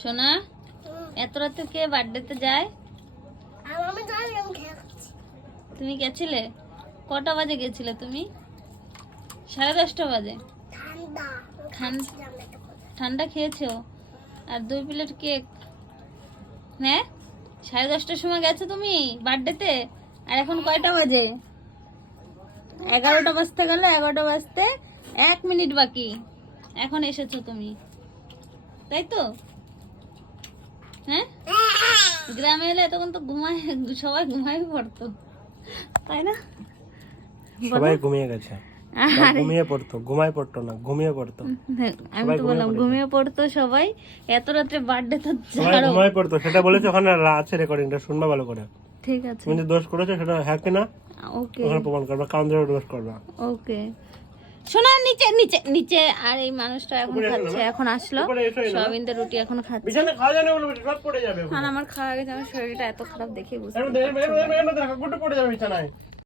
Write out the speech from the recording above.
সোনা, এত রাতে কে বার্থডেতে যায়? তুমি গেছিলে? কটা বাজে গেছিলে তুমি? 10:30 বাজে। ঠান্ডা খেয়েছো? আর 2 প্লেট কেক? হ্যাঁ, 10:30টার সময় গেছো তুমি বার্থডেতে, আর এখন কয়টা বাজে? 11টা বাজতে গেল, 11টা বাজতে 1 মিনিট বাকি, এখন এসেছো তুমি, তাই তো? হ্যাঁ, গ্রামে এলে তখন তো সবাই ঘুমাই পড়তো, তাই না? সবাই ঘুমিয়ে গেছে। ঘুমিয়ে পড়তো, ঘুমায় পড়তো না, ঘুমিয়ে পড়তো। আমি তো বললাম ঘুমিয়ে পড়তো সবাই, এত রাত্রে বার্থডে তো সবাই ঘুমায় পড়তো, সেটা বলেছে ওখানে আছে রেকর্ডিংটা, শুনবা ভালো করে। ঠিক আছে, তুমি যে দোষ করেছো সেটা হ্যাঁ কিনা ওকে ওখানে প্রমাণ করবা, কারণ ধরে দোষ করবা। ওকে। শোনা, নিচে নিচে নিচে। আর এই মানুষটা এখন খাচ্ছে, এখন আসলো সোয়াবিনদের রুটি এখন খাচ্ছে। বিছানে খাওয়া জানে বলে সব পড়ে যাবে। আর আমার খাওয়া গেছে, আমার শরীরটা এত খারাপ দেখে বুঝতে পড়ে যাবে বিছানায়।